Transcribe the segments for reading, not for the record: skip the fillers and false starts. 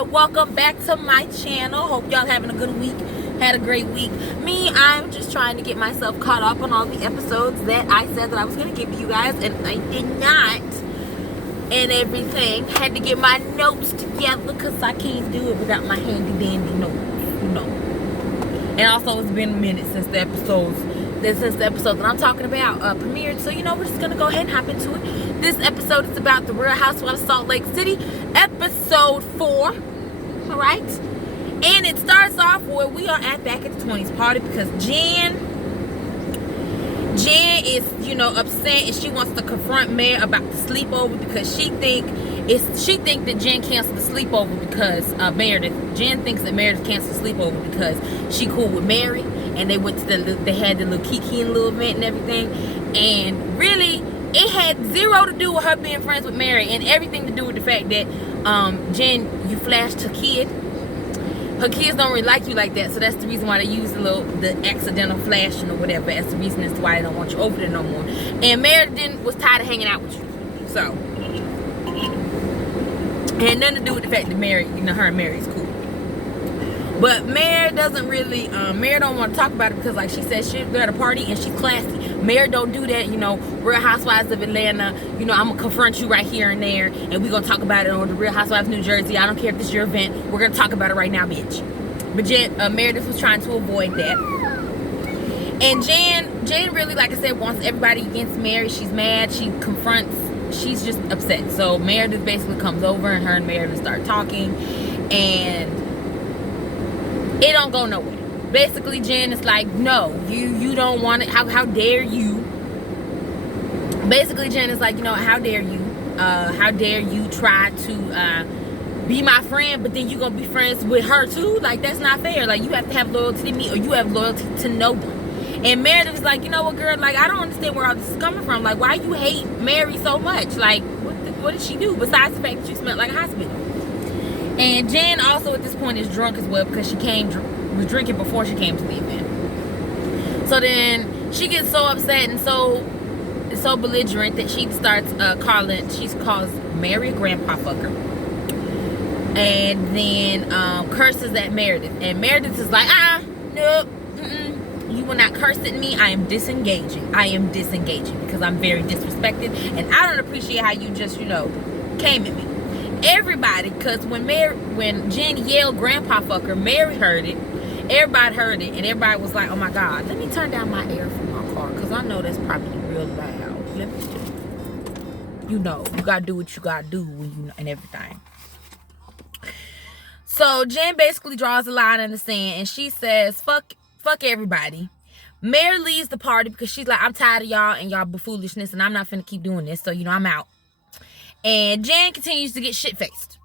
and welcome back to my channel. Hope y'all having a good week. Had a great week. I'm just trying to get myself caught up on all the episodes that I said that I was going to give you guys, and I did not. And everything. Had to get my notes together because I can't do it without my handy dandy notes, you know. And also, it's been a minute since the episode that I'm talking about premiered. So, we're just going to go ahead and hop into it. This episode is about the Real Housewives of Salt Lake City, episode 4. All right? And it starts off where we are back at the 20s party because Jen is, upset, and she wants to confront Mer about the sleepover because she think that Jen canceled the sleepover because Meredith. Jen thinks that Meredith canceled the sleepover because she cool with Mary, and they went to they had the little Kiki and little event and everything, and really it had zero to do with her being friends with Mary and everything to do with the fact that Jen, you flashed her kid. Her kids don't really like you like that, so that's the reason why they use the accidental flashing or whatever as the reason as to why they don't want you over there no more. And Meredith was tired of hanging out with you, so it had nothing to do with the fact that Mary, her and Mary is cool. But Mary doesn't really, Mary don't want to talk about it because, like she said, she's at a party and she's classy. Mary don't do that, Real Housewives of Atlanta, I'm going to confront you right here and there, and we're going to talk about it on the Real Housewives of New Jersey. I don't care if this is your event. We're going to talk about it right now, bitch. But Meredith was trying to avoid that. And Jen really, like I said, wants everybody against Mary. She's mad. She confronts. She's just upset. So Meredith basically comes over, and her and Meredith start talking, and it don't go nowhere. Basically, Jen is like, no, you don't want it. How dare you? Basically, Jen is like, how dare you? How dare you try to be my friend, but then you gonna be friends with her too? Like, that's not fair. Like, you have to have loyalty to me, or you have loyalty to no one. And Meredith is like, you know what, girl? Like, I don't understand where all this is coming from. Like, why you hate Mary so much? Like, what did she do besides the fact that you smelled like a hospital? And Jen also at this point is drunk as well because she was drinking before she came to the event. So then she gets so upset and so belligerent that she starts she calls Mary a grandpa fucker, and then curses at Meredith. And Meredith is like, nope, you will not curse at me. I am disengaging because I'm very disrespected, and I don't appreciate how you just came at me. Everybody, because when Jen yelled grandpa fucker, Mary heard it, everybody heard it, and everybody was like, oh my god, let me turn down my air from my car because I know that's probably real loud. Let me just, you gotta do what you gotta do when and everything. So Jen basically draws a line in the sand, and she says, fuck everybody. Mary leaves the party because she's like, I'm tired of y'all and y'all foolishness, and I'm not finna keep doing this, so I'm out. And Jen continues to get shit-faced.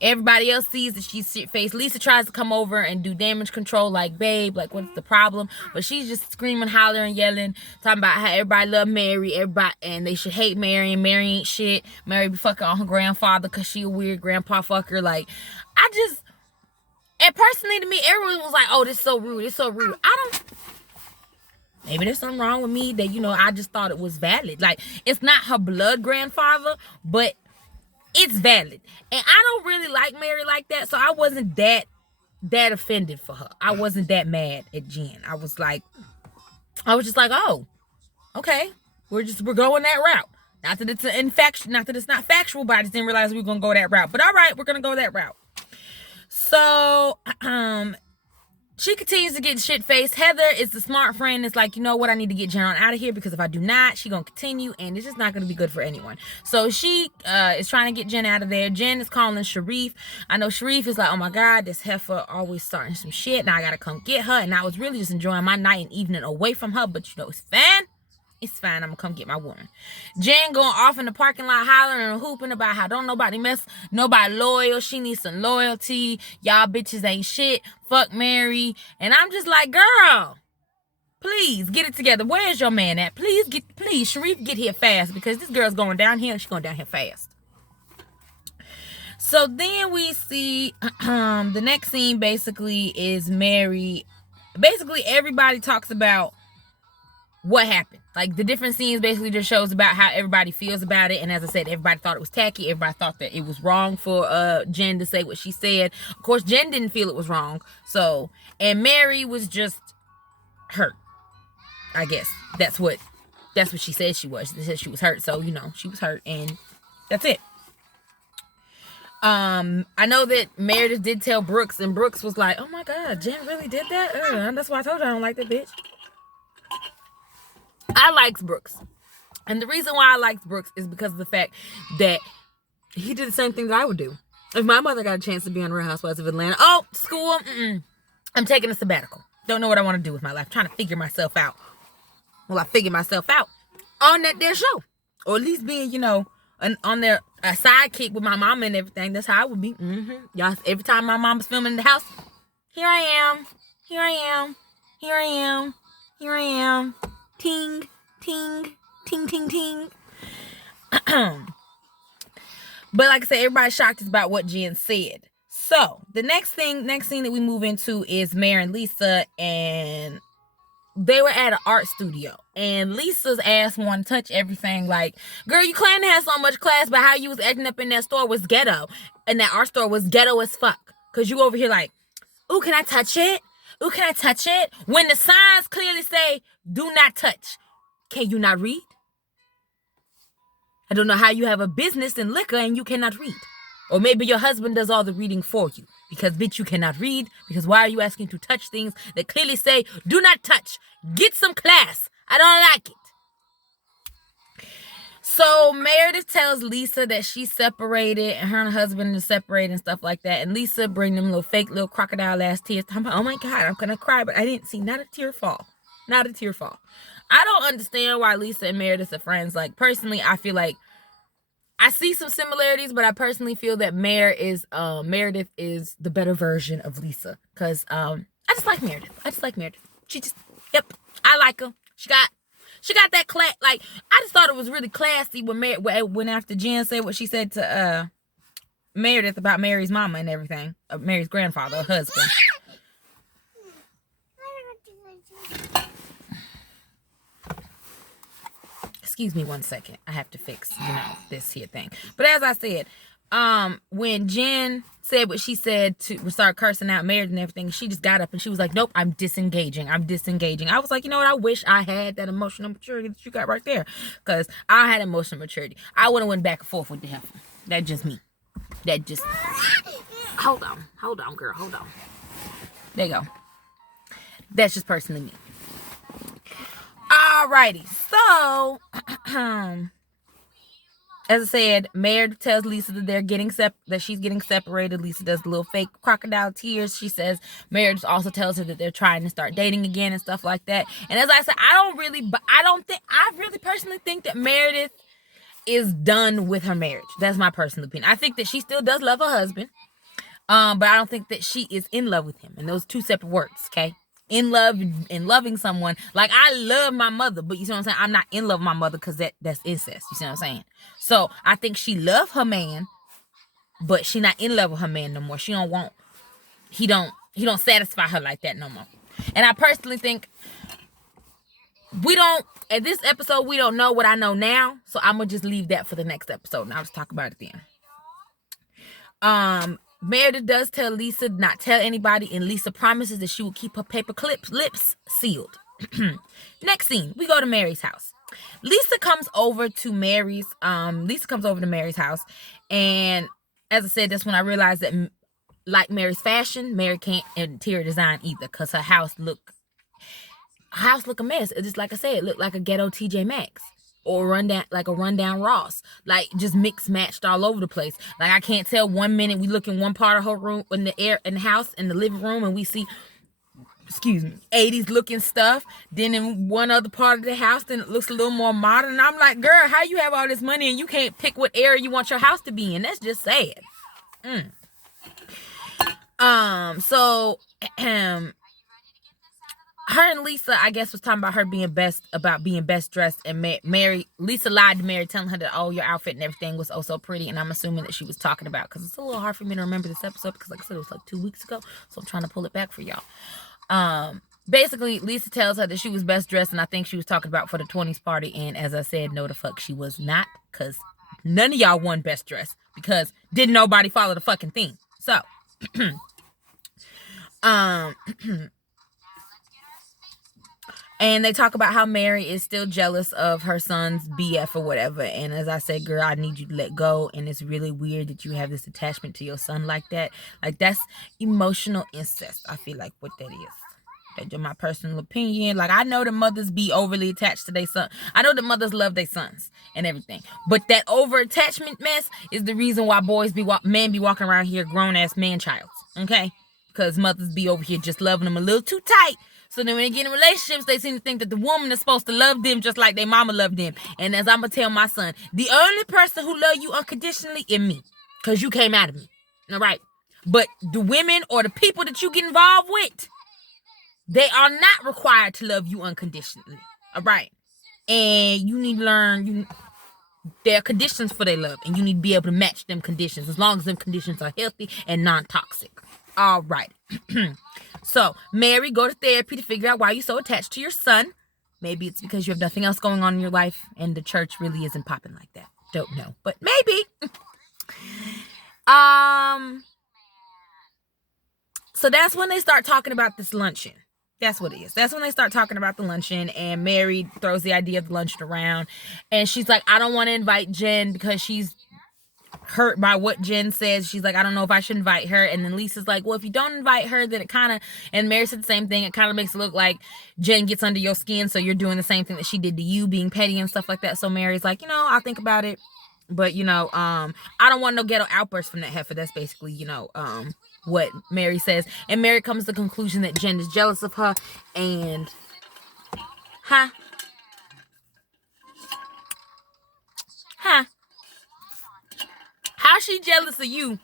Everybody else sees that she's shit-faced. Lisa tries to come over and do damage control, like, babe, like, what's the problem? But she's just screaming, hollering, yelling, talking about how everybody love Mary, and they should hate Mary, and Mary ain't shit. Mary be fucking on her grandfather because she a weird grandpa fucker. Like, and personally to me, everyone was like, oh, this is so rude, maybe there's something wrong with me that, I just thought it was valid. Like, it's not her blood grandfather, but it's valid. And I don't really like Mary like that, so I wasn't that offended for her. I wasn't that mad at Jen. I was just like, oh, okay. We're going that route. Not that it's not factual, but I just didn't realize we were going to go that route. But all right, we're going to go that route. So, she continues to get shit-faced. Heather is the smart friend. It's like, you know what? I need to get Jen on out of here because if I do not, she's going to continue, and it's just not going to be good for anyone. So she is trying to get Jen out of there. Jen is calling Sharif. I know Sharif is like, oh, my God, this heifer always starting some shit. Now I got to come get her. And I was really just enjoying my night and evening away from her. But, it's fine. It's fine. I'm going to come get my woman. Jen going off in the parking lot hollering and hooping about how don't nobody loyal. She needs some loyalty. Y'all bitches ain't shit. Fuck Mary. And I'm just like, girl, please get it together. Where's your man at? Please, Sharif, get here fast because this girl's going down here and she's going down here fast. So then we see the next scene basically is Mary. Basically, everybody talks about what happened. Like, the different scenes basically just shows about how everybody feels about it. And as I said, everybody thought it was tacky. Everybody thought that it was wrong for Jen to say what she said. Of course, Jen didn't feel it was wrong. So, and Mary was just hurt. I guess that's what she said she was. She said she was hurt. So, you know, she was hurt, and that's it. I know that Meredith did tell Brooks, and Brooks was like, "Oh my God, Jen really did that? That's why I told you I don't like that bitch." I liked Brooks. And the reason why I liked Brooks is because of the fact that he did the same thing that I would do. If my mother got a chance to be on Real Housewives of Atlanta, school, I'm taking a sabbatical. Don't know what I want to do with my life. I'm trying to figure myself out. Well, I figured myself out on that their show. Or at least being, you know, on their a sidekick with my mama and everything. That's how I would be. Y'all, every time my mom was filming in the house, here I am. Here I am. Here I am. Here I am. Ting, ting, ting, ting, ting. But like I said, everybody's shocked about what Jen said. So the next scene that we move into is Mer and Lisa, and they were at an art studio, and Lisa's ass wanted to touch everything. Like, girl, you claim to have so much class, but how you was acting up in that store was ghetto, and that art store was ghetto as fuck. Cause you over here like, ooh, can I touch it? Ooh, can I touch it? When the signs clearly say, do not touch. Can you not read? I don't know how you have a business in liquor and you cannot read. Or maybe your husband does all the reading for you. Because, bitch, you cannot read. Because why are you asking to touch things that clearly say, do not touch? Get some class. I don't like it. So Meredith tells Lisa that she's separated and her and her husband are separated and stuff like that. And Lisa bring them little fake little crocodile ass tears. I'm like, oh my God, I'm going to cry. But I didn't see not a tear fall. Not a tear fall. I don't understand why Lisa and Meredith are friends. Like, personally, I feel like I see some similarities, but I personally feel that Meredith is the better version of Lisa. Because I just like Meredith. She just, yep, I like her. She got that class. Like, I just thought it was really classy when after Jen said what she said to Meredith about Mary's mama and everything. Mary's grandfather, her husband. Excuse me 1 second. I have to fix, this here thing. But as I said, when Jen said what she said to start cursing out Meredith and everything, she just got up and she was like, nope, I'm disengaging. I was like, you know what? I wish I had that emotional maturity that you got right there. Because I had emotional maturity. I would have went back and forth with the heifer. That's just me. Hold on, girl. Hold on. There you go. That's just personally me. Alrighty, so as I said, Meredith tells Lisa that she's getting separated. Lisa does little fake crocodile tears. She says Meredith also tells her that they're trying to start dating again and stuff like that. And as I said, I really personally think that Meredith is done with her marriage. That's my personal opinion. I think that she still does love her husband, but I don't think that she is in love with him. And those two separate words, okay? In love and loving someone. Like, I love my mother, but you see what I'm saying? I'm not in love with my mother because that's incest. You see what I'm saying? So I think she loved her man, but she not in love with her man no more. He don't satisfy her like that no more. And I personally think at this episode, we don't know what I know now. So I'm going to just leave that for the next episode. And I'll just talk about it then. Meredith does tell Lisa not tell anybody, and Lisa promises that she will keep her paper lips sealed. Next scene, we go to Mary's house. Lisa comes over to Mary's house, and as I said, that's when I realized that, like Mary's fashion, Mary can't interior design either, because her house look a mess. It's just like I said, it looked like a ghetto TJ Maxx. Or a rundown Ross, like just mixed matched all over the place. Like, I can't tell. 1 minute we look in one part of her room in the house in the living room, and we see 80s looking stuff. Then in one other part of the house, then it looks a little more modern. And I'm like, girl, how you have all this money and you can't pick what area you want your house to be in? That's just sad. So her and Lisa, I guess, was talking about her being best dressed, and Lisa lied to Mary, telling her that, oh, your outfit and everything was oh so pretty, and I'm assuming that she was talking about, because it's a little hard for me to remember this episode, because like I said, it was like 2 weeks ago, so I'm trying to pull it back for y'all. basically, Lisa tells her that she was best dressed, and I think she was talking about for the 20s party. And as I said, no, the fuck she was not, because none of y'all won best dressed, because didn't nobody follow the fucking theme. So, and they talk about how Mary is still jealous of her son's BF or whatever. And as I said, girl, I need you to let go. And it's really weird that you have this attachment to your son like that. Like, that's emotional incest, I feel like, what that is. That's just my personal opinion. Like, I know the mothers be overly attached to their son. I know the mothers love their sons and everything. But that over attachment mess is the reason why men be walking around here grown-ass man-childs. Okay? Because mothers be over here just loving them a little too tight. So then when they get in relationships, they seem to think that the woman is supposed to love them just like their mama loved them. And as I'm going to tell my son, the only person who love you unconditionally is me. Because you came out of me. All right? But the women or the people that you get involved with, they are not required to love you unconditionally. All right? And you need to learn there are conditions for their love. And you need to be able to match them conditions as long as them conditions are healthy and non-toxic. All right. So, Mary, go to therapy to figure out why you're so attached to your son. Maybe it's because you have nothing else going on in your life and the church really isn't popping like that. Don't know, but maybe. So that's when they start talking about this luncheon. That's what it is. That's when they start talking about the luncheon, and Mary throws the idea of the luncheon around, and she's like, I don't want to invite Jen because she's hurt by what Jen says. She's like, I don't know if I should invite her. And then Lisa's like, well, if you don't invite her, then it kind of, and Mary said the same thing, it kind of makes it look like Jen gets under your skin, so you're doing the same thing that she did to you, being petty and stuff like that. So Mary's like, I'll think about it, but I don't want no ghetto outburst from that heifer. That's basically what Mary says. And Mary comes to the conclusion that Jen is jealous of her. And how she jealous of you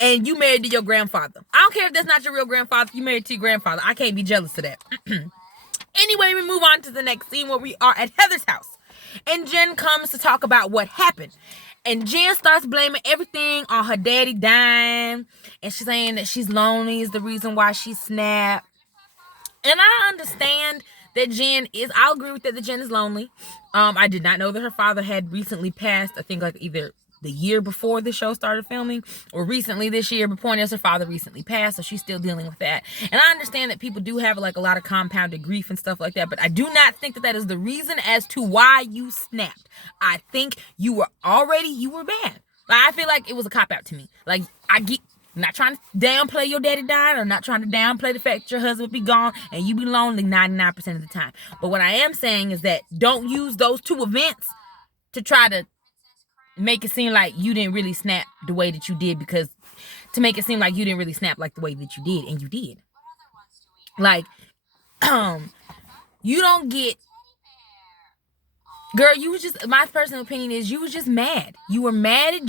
and you married to your grandfather? I don't care if that's not your real grandfather. You married to your grandfather. I can't be jealous of that. Anyway, we move on to the next scene where we are at Heather's house. And Jen comes to talk about what happened. And Jen starts blaming everything on her daddy dying. And she's saying that she's lonely is the reason why she snapped. And I understand that Jen is, I'll agree with that Jen is lonely. I did not know that her father had recently passed. I think like either the year before the show started filming or recently this year, but point is her father recently passed, so she's still dealing with that. And I understand that people do have like a lot of compounded grief and stuff like that, but I do not think that is the reason as to why you snapped. I think you were bad. Like, I feel like it was a cop-out to me. Like, I'm not trying to downplay your daddy dying, or not trying to downplay the fact that your husband would be gone and you be lonely 99% of the time. But what I am saying is that don't use those two events to try to make it seem like you didn't really snap the way that you did, because to make it seem like you didn't really snap like the way that you did, and you did. Like, you don't get, girl, you was just, my personal opinion is you was just mad. You were mad at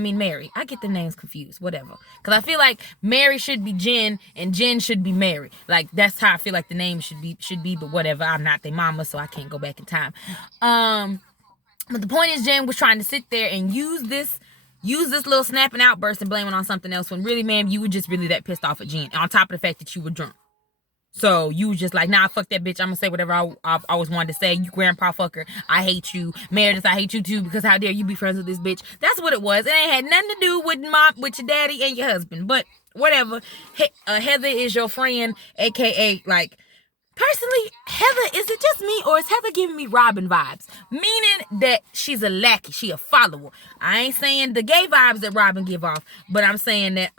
Mary. I get the names confused, whatever. Because I feel like Mary should be Jen and Jen should be Mary. Like, that's how I feel like the name should be, but whatever. I'm not their mama, so I can't go back in time. But the point is, Jen was trying to sit there and use this little snapping outburst and blame it on something else, when really, ma'am, you were just really that pissed off at Jen, on top of the fact that you were drunk. So you was just like, nah, fuck that bitch. I'm gonna say whatever I always wanted to say. You grandpa fucker. I hate you. Meredith, I hate you too, because how dare you be friends with this bitch. That's what it was. It ain't had nothing to do with your daddy and your husband. But whatever. Heather is your friend, aka, like, personally, Heather, is it just me, or is Heather giving me Robin vibes? Meaning that she's a lackey, she a follower. I ain't saying the gay vibes that Robin give off, but I'm saying that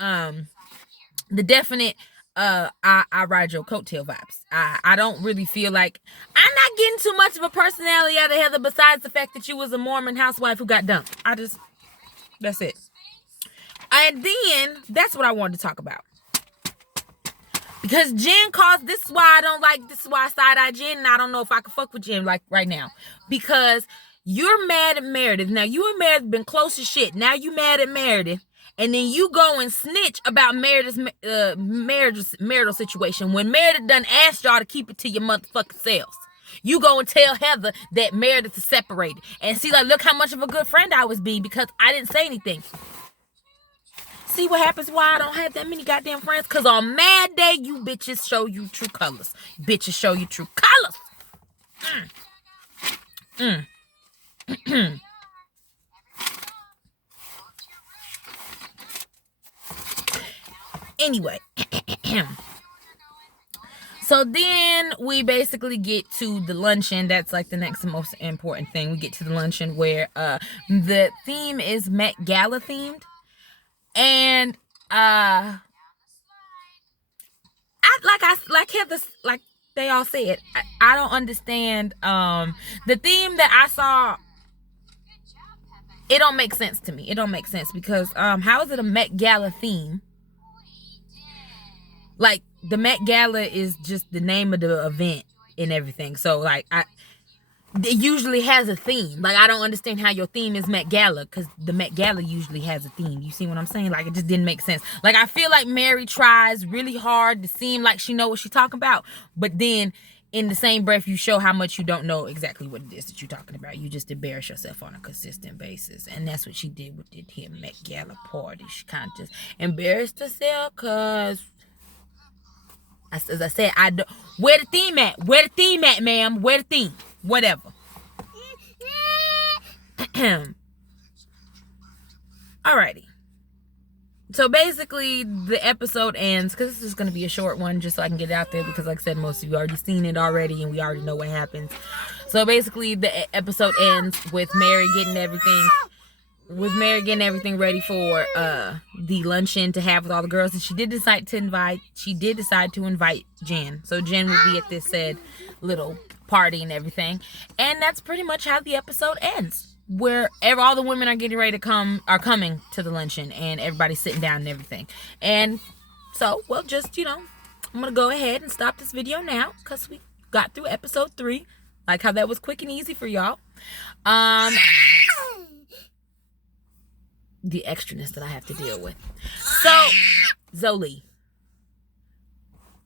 the definite I ride your coattail vibes. I don't really feel like, I'm not getting too much of a personality out of Heather, besides the fact that you was a Mormon housewife who got dumped. That's it. And then that's what I wanted to talk about. Because Jen caused, this is why I side-eye Jen, and I don't know if I can fuck with Jen like right now. Because you're mad at Meredith. Now, you and Meredith been close as shit. Now you mad at Meredith. And then you go and snitch about Meredith's marital situation, when Meredith done asked y'all to keep it to your motherfucking selves. You go and tell Heather that Meredith is separated. And see, like, look how much of a good friend I was being, because I didn't say anything. see what happens why I don't have that many goddamn friends. Because on Mad Day, you bitches show you true colors. Bitches show you true colors. Anyway. So then we basically get to the luncheon. That's like the next most important thing. We get to the luncheon where the theme is Met Gala themed. And like they all said, I don't understand the theme that I saw. It don't make sense to me. It don't make sense because how is it a Met Gala theme? Like, the Met Gala is just the name of the event and everything. So, like, it usually has a theme. Like, I don't understand how your theme is Met Gala, because the Met Gala usually has a theme. You see what I'm saying? Like, it just didn't make sense. Like, I feel like Mary tries really hard to seem like she know what she's talking about, but then in the same breath, you show how much you don't know exactly what it is that you're talking about. You just embarrass yourself on a consistent basis. And that's what she did with the here Met Gala party. She kind of just embarrassed herself because... As I said, I don't. Where the theme at? Where the theme at, ma'am? Where the theme? Whatever. Alrighty. So basically, the episode ends, because this is going to be a short one, just so I can get it out there, because like I said, most of you already seen it already, and we already know what happens. So basically, the episode ends with Mary getting everything ready for the luncheon to have with all the girls, and she did decide to invite Jen. So Jen will be at this said little party and everything, and that's pretty much how the episode ends. Where all the women are getting ready to coming to the luncheon, and everybody's sitting down and everything. And so, well, just I'm gonna go ahead and stop this video now because we got through episode 3. Like how that was quick and easy for y'all. The extraness that I have to deal with. So, Zoli,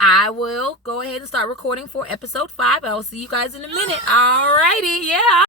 I will go ahead and start recording for episode 5. I will see you guys in a minute. Alrighty, yeah.